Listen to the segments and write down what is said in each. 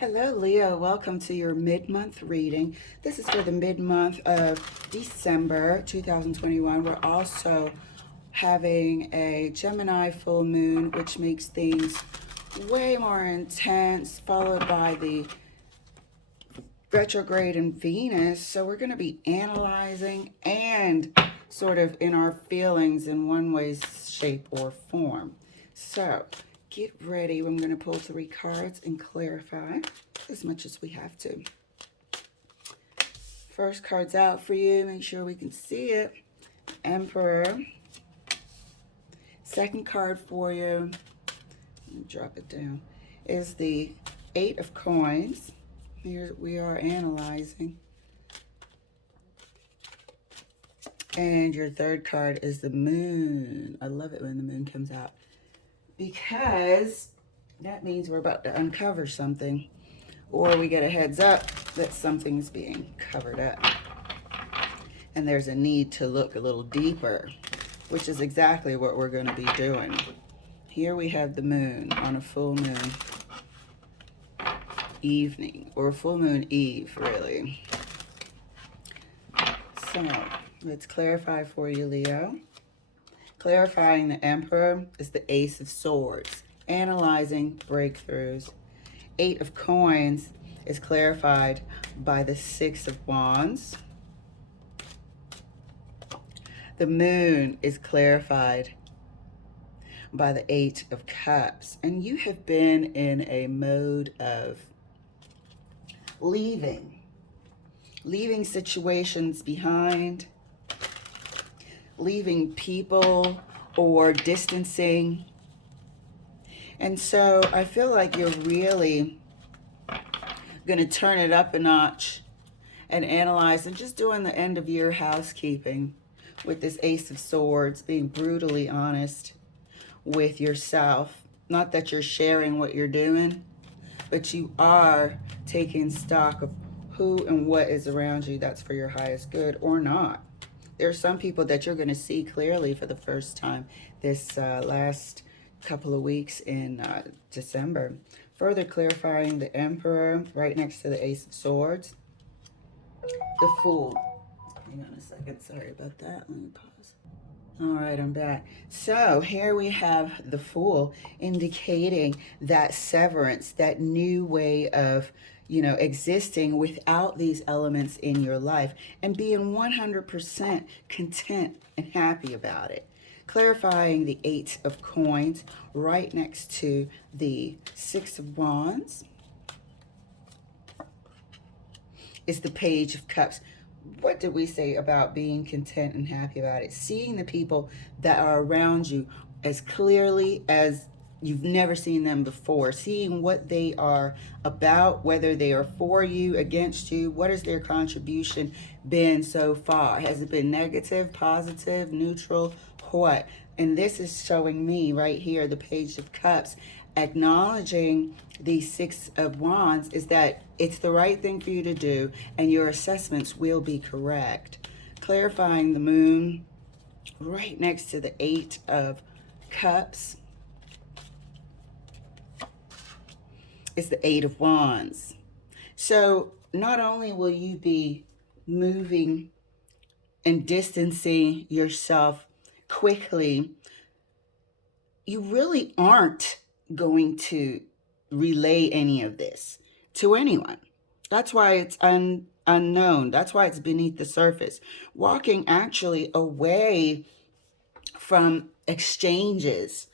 Hello, Leo. Welcome to your mid-month reading. This is for the mid-month of December 2021. We're also having a Gemini full moon, which makes things way more intense, followed by the retrograde in Venus. So we're going to be analyzing and sort of in our feelings in one way, shape, or form. So get ready. I'm going to pull 3 cards and clarify as much as we have to. First card's out for you. Make sure we can see it. Emperor. Second card for you, drop it down, is the 8 of Coins. Here we are analyzing. And your third card is the Moon. I love it when the Moon comes out, because that means we're about to uncover something, or we get a heads up that something's being covered up. And there's a need to look a little deeper, which is exactly what we're going to be doing. Here we have the Moon on a full moon evening, or full moon eve, really. So let's clarify for you, Leo. Clarifying the Emperor is the Ace of Swords, analyzing breakthroughs. 8 of Coins is clarified by the 6 of Wands. The Moon is clarified by the 8 of Cups. And you have been in a mode of leaving situations behind, leaving people, or distancing. And so I feel like you're really going to turn it up a notch and analyze, and just doing the end of year housekeeping with this Ace of Swords, being brutally honest with yourself. Not that you're sharing what you're doing, but you are taking stock of who and what is around you that's for your highest good, or not. There are some people that you're going to see clearly for the first time this last couple of weeks in December. Further clarifying the Emperor right next to the Ace of Swords. The Fool. Hang on a second. Sorry about that. Let me pause. All right, I'm back. So here we have the Fool, indicating that severance, that new way of, existing without these elements in your life, and being 100% content and happy about it. Clarifying the 8 of Coins right next to the 6 of Wands is the Page of Cups. What did we say about being content and happy about it? Seeing the people that are around you as clearly as you've never seen them before. Seeing what they are about, whether they are for you, against you. What has their contribution been so far? Has it been negative, positive, neutral, what? And this is showing me right here, the Page of Cups, acknowledging the 6 of Wands, is that it's the right thing for you to do, and your assessments will be correct. Clarifying the Moon right next to the 8 of Cups is the 8 of Wands. So not only will you be moving and distancing yourself quickly, you really aren't going to relay any of this to anyone. That's why it's unknown. That's why it's beneath the surface. Walking actually away from exchanges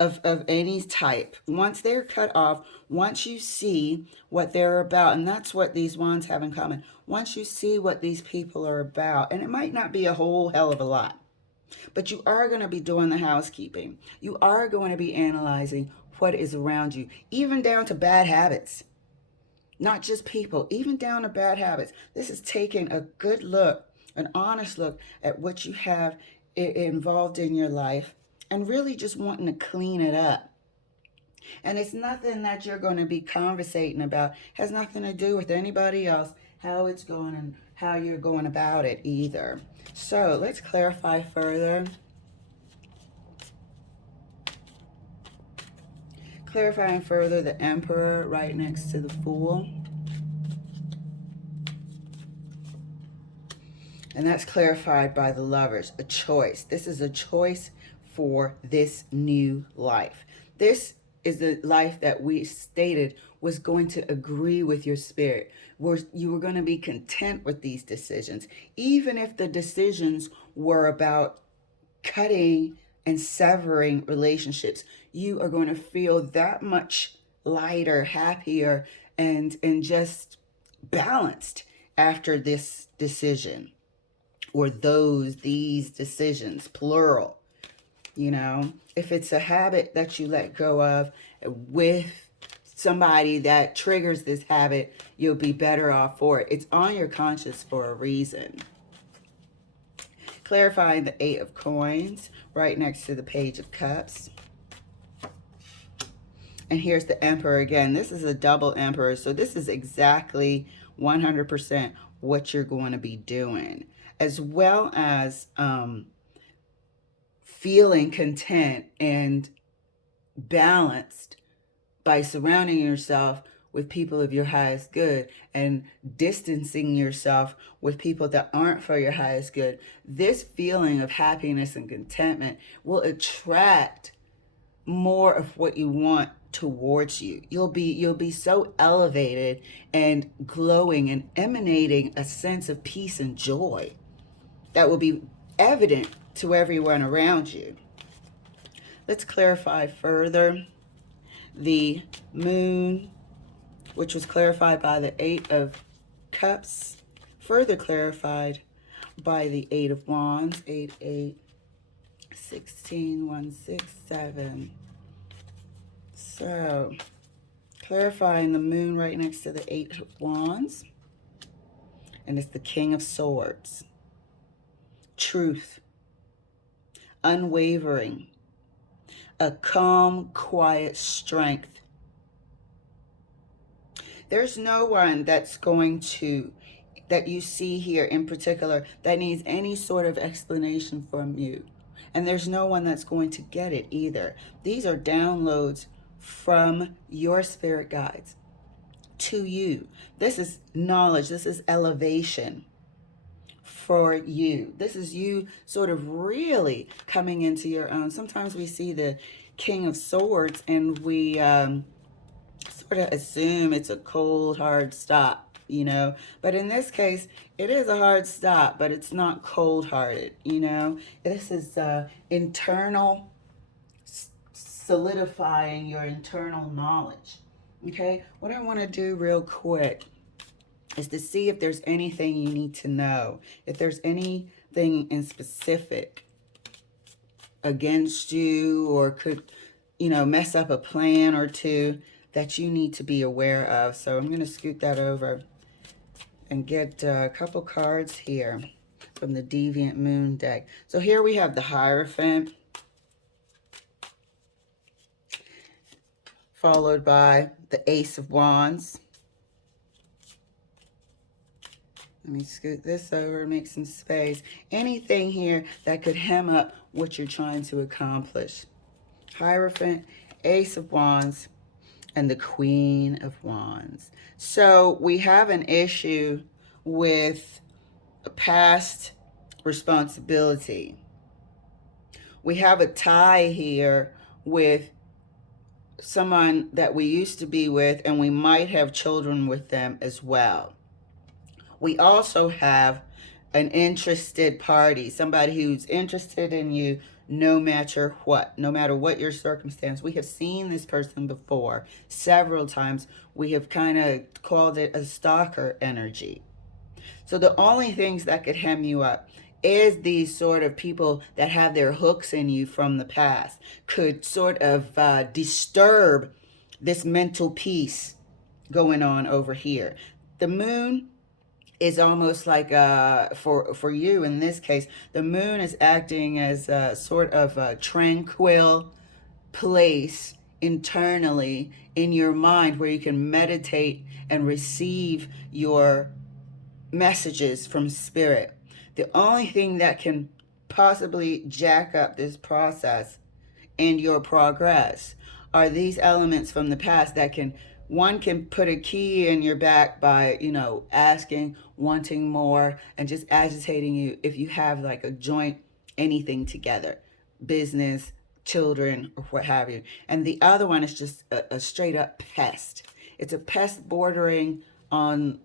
of any type. Once they're cut off, once you see what they're about, and that's what these wands have in common. Once you see what these people are about, and it might not be a whole hell of a lot, but you are going to be doing the housekeeping. You are going to be analyzing what is around you, even down to bad habits. Not just people, even down to bad habits. This is taking a good look, an honest look at what you have involved in your life, and really just wanting to clean it up. And it's nothing that you're going to be conversating about. It has nothing to do with anybody else, how it's going and how you're going about it either. So let's clarify further. Clarifying further, the Emperor right next to the Fool. And that's clarified by the Lovers, a choice. This is a choice for this new life. This is the life that we stated was going to agree with your spirit, where you were going to be content with these decisions, even if the decisions were about cutting and severing relationships. You are going to feel that much lighter, happier, and just balanced after this decision, or these decisions, plural. You know, if it's a habit that you let go of with somebody that triggers this habit, you'll be better off for it. It's on your conscience for a reason. Clarifying the Eight of Coins right next to the Page of Cups. And here's the Emperor again. This is a double Emperor, so this is exactly 100% what you're going to be doing, as well as feeling content and balanced by surrounding yourself with people of your highest good and distancing yourself with people that aren't for your highest good. This feeling of happiness and contentment will attract more of what you want towards you. You'll be so elevated and glowing and emanating a sense of peace and joy that will be evident to everyone around you. Let's clarify further the Moon, which was clarified by the Eight of Cups, further clarified by the Eight of Wands, 8, 8, 16, 1, 6, 7. So, clarifying the Moon right next to the Eight of Wands, and it's the King of Swords. Truth, unwavering, a calm, quiet strength. There's no one that's going to, that you see here in particular, that needs any sort of explanation from you. And there's no one that's going to get it either. These are downloads from your spirit guides to you. This is knowledge. This is elevation for you. This is you sort of really coming into your own. Sometimes we see the King of Swords and we sort of assume it's a cold, hard stop, you know. But in this case, it is a hard stop, but it's not cold-hearted, you know. This is internal, solidifying your internal knowledge. Okay, what I want to do real quick is to see if there's anything you need to know, if there's anything in specific against you or could, you know, mess up a plan or two that you need to be aware of. So I'm going to scoot that over and get a couple cards here from the Deviant Moon deck. So here we have the Hierophant, followed by the Ace of Wands. Let me scoot this over, make some space. Anything here that could hem up what you're trying to accomplish. Hierophant, Ace of Wands, and the Queen of Wands. So we have an issue with a past responsibility. We have a tie here with someone that we used to be with, and we might have children with them as well. We also have an interested party, somebody who's interested in you no matter what, no matter what your circumstance. We have seen this person before several times. We have kind of called it a stalker energy. So the only things that could hem you up is these sort of people that have their hooks in you from the past, could sort of disturb this mental peace going on over here. The Moon is almost like for you in this case, the Moon is acting as a sort of a tranquil place internally in your mind where you can meditate and receive your messages from spirit. The only thing that can possibly jack up this process and your progress are these elements from the past that can, one can put a key in your back by, asking, wanting more, and just agitating you if you have like a joint anything together, business, children, or what have you. And the other one is just a straight up pest. It's a pest bordering on,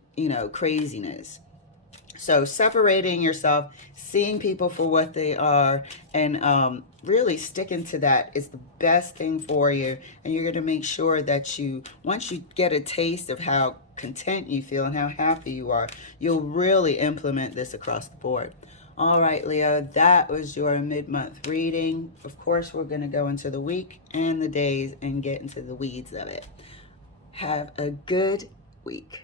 craziness. So separating yourself, seeing people for what they are, and really sticking to that is the best thing for you. And you're going to make sure that once you get a taste of how content you feel and how happy you are, you'll really implement this across the board. All right, Leo, that was your mid-month reading. Of course, we're going to go into the week and the days and get into the weeds of it. Have a good week.